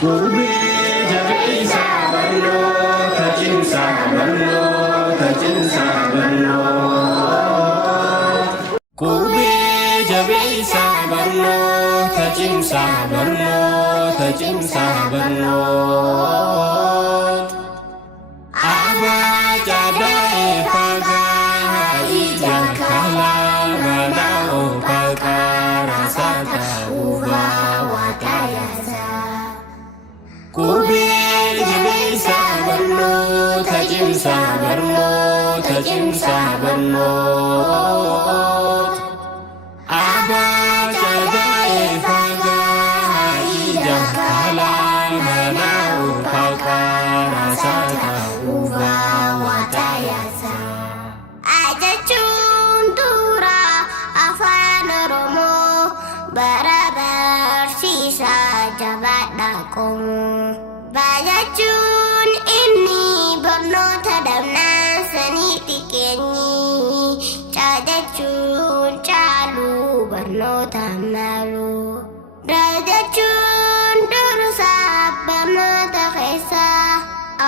Gurbi jabeessa barnoota cimsaa barnoota cimsaa barnoota. Gurbi jabeessa barnoota cimsaa barnoota cimsaa barnoota. Abbaa jaada'ee fagaa ija kalaa balaa oofaqaa raasaa ta'uufaa waatayaasa. Gurbi jabeessa barnoota cimsaa barnoota cimsaa barnoota. Abbaa jaada'ee fagaa ija kalaa balaa oofaqaa raasaa ta'uufaa waatayaasa. Ajachuun dura afaan Oromoo bara barsiisaa jabaadhaa qomoo. Barachuun inni barnoota dhabnaan saniitti keenyi. Caadachuun caaluu barnoota maaluu. Raadachuun dursaa barnoota keessaa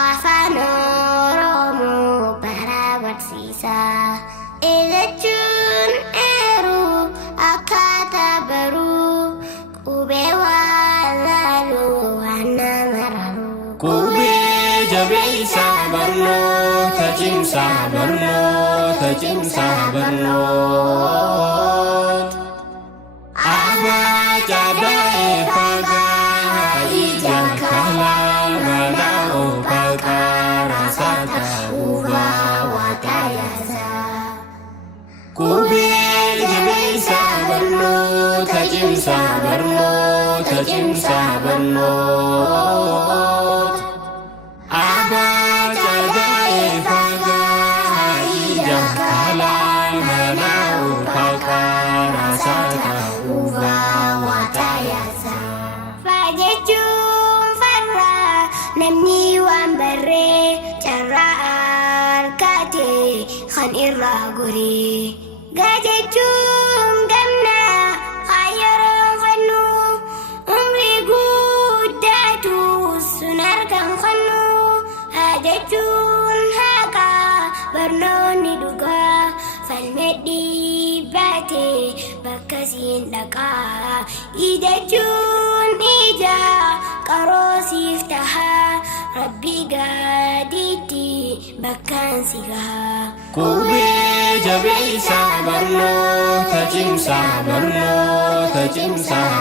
afaan Oromoo bara barsiisaa. Ilachuun eeruu akkaataa baruu qubee waan laaluu waan nama raruu. Gurbi jabeessa barnoota cimsaa barnoota cimsaa barnoota. Abbaa jaada'ee fagaa ija kalaa balaa oofaqaa raasaa ta'uufaa waatayaasa. Gurbi jabeessa barnoota cimsaa barnoota cimsaa barnoota. Abbaa jaada'ee fagaa ija kalaa balaa oofaqaa raasaa ta'uufaa waatayaasa. Faajechuun farraa namni waan barree carraa harkatee kan irraa goree. Gajechuun gamnaa hayyaroon fannu umrii guddaatu sun argan fannu. Hajechuun haqaa barnoonni dhugaa falmedhii baatee bakka siin dhaqaa. Ijachuun ija qaroosiif tahaa rabbi gaadiitti bakkaan si gahaa. Gurbi jabeessa barnoota cimsaa barnoota cimsaa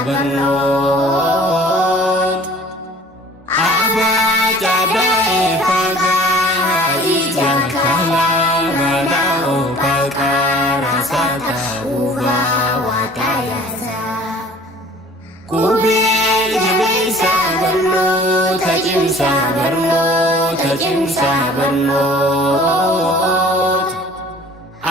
barnoota. Abbaa jaada'ee fagaa ija kalaa balaa oofaqaa raasaa ta'uufaa waatayaasa. Gurbi jabeessa barnoota cimsaa barnoota cimsaa barnoota.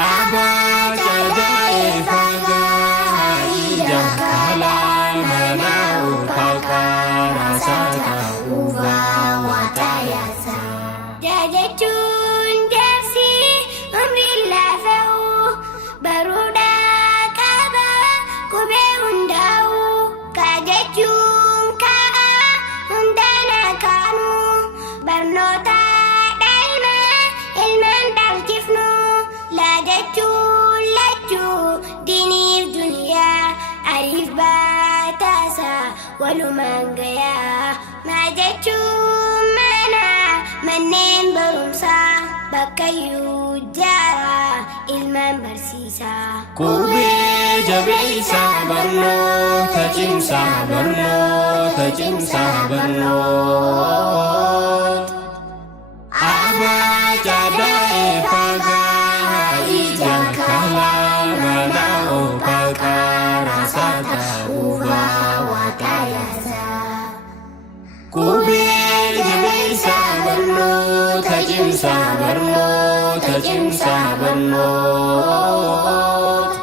Abbaa jaada'ee fagaa ija kalaa balaa oofaqaa raasaa ta'uufaa waatayaasa. Jajachuun jaarsi umriin laafa'u baruudhaa qaba qubee hundaa'u. Kajechuun ka'a hundaan akaanu barnoota daa'imaa ilmaan dhalchifnu. Laajachuun lachuu diiniif duniyaa ariif baataasa walumaan gayaa. Maajachuun mana manneen barumsaa bakkayyuu jaaraa ilmaan barsiisaa. Gurbi jabeessa barnoota cimsaa barnoota cimsaa barnoota. Abbaa jaada'ee fagaa ija kalaa balaa oofaqaa raasaa ta'uufaa waatayaasa. Gurbi jabeessa barnoota cimsaa barnoota cimsaa barnoota.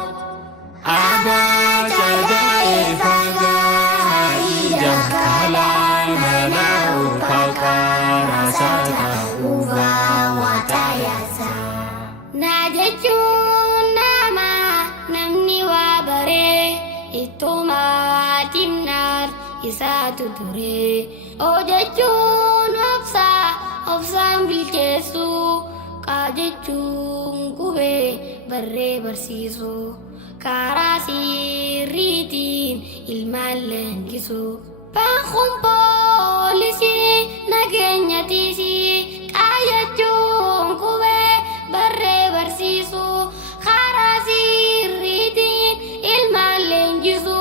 Abbaa jaada'ee fagaa ija kalaa balaa oofaqaa raasaa ta'uufaa waatayaasa. Naajachuun nama namni waa baree ittuma timnaar isaatu ture. Ojechuun obsaan bilcheessu, qaajechuun qubee barree barsiisu, karaa sirriitiin ilmaan leenjisu. Baankuun poolisii nageenya tiisii, qaajechuun qubee barree barsiisu, karaa sirriitiin ilmaan leenjisu.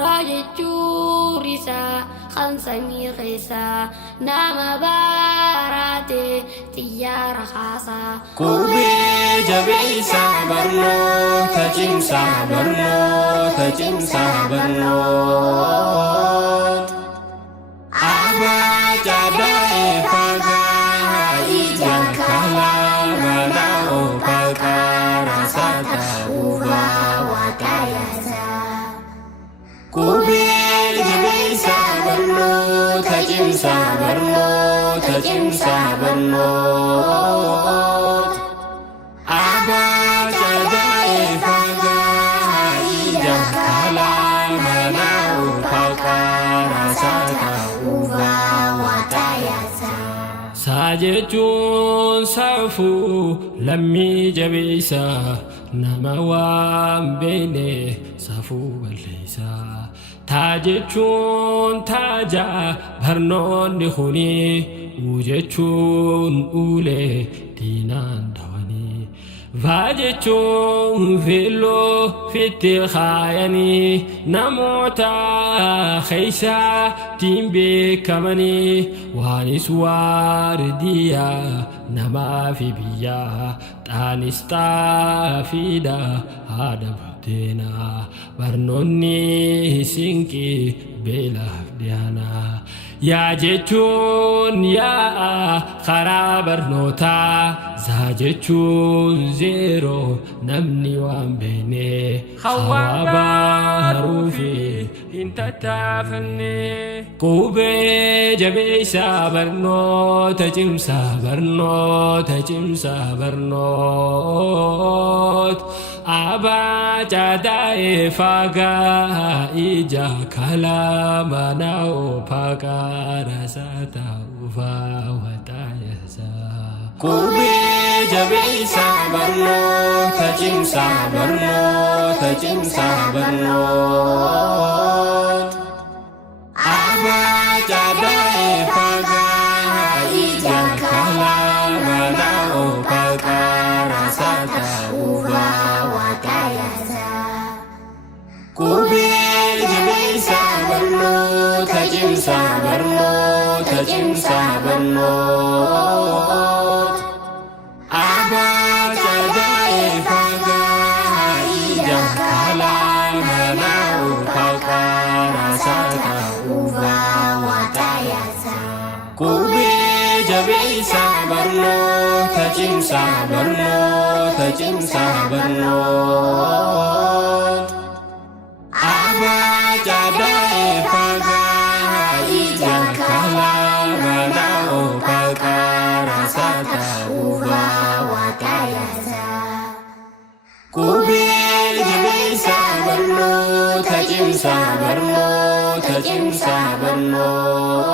Raajechuun isaa kan samii keessaa nama baaraate xiyyaara haasaa. Qubee jabeessaa barnoota cimsaa barnoota cimsaa barnoota. Abbaa Cadaa'ee Fagaa ija kalaa balaa oofaqaa raasaa ta'uuf waaqayyaasaa. Qubee jabeessaa barnoota cimsaa barnoota cimsaa barnoota. Abbaa Cadaa'ee Fagaa ija kalaa balaa oofaqaa raasaa ta'uuf waaqayyaasaa. Saajechuun saafuu lammii jabeessaa nama waan beene saafuu balleessaa. Taajechuun taajaa barnoonni kuni ujechuun ulee diinaan dawanii. Vaajechuun veelloo fitti kaayanii namoota keessaa tiin beekamanii. Waanis waardiyaa namaa fi biyyaa xaanis xaafiidha haadha buddeenaa. Barnoonni sinqii beelaaf dhiyaanaa. Yaa jechuun yaa karaa barnootaa, zaa jechuun zeeroo namni waan beene. Hawaa baaruu fi hin tattaafanne. Qubee jabeessaa barnoota cimsaa barnoota cimsaa barnoota. Abbaa Cadaa'ee Fagaa ija kalaa mana oofaqaa raasaa ta'uuf waaqayyaasaa. Qubee jabeessaa barnoota cimsaa barnoota cimsaa barnoota. Abbaa Cadaa'ee Fagaa ija kalaa mana oofaqaa raasaa ta'uuf waaqayyaasaa. Qubee jabeessaa barnoota cimsaa barnoota cimsaa barnoota. Abbaa Cadaa'ee Fagaa ija kalaa mana oofaqaa raasaa ta'uuf waaqayyaasaa. Qubee jabeessaa barnoota cimsaa barnoota cimsaa barnoota. Abbaa Cadaa'ee Fagaa ija kalaa mana oofaqaa raasaa ta'uuf waaqayyaasaa. Qubee jabeessaa barnoota cimsaa barnoota cimsaa barnoota.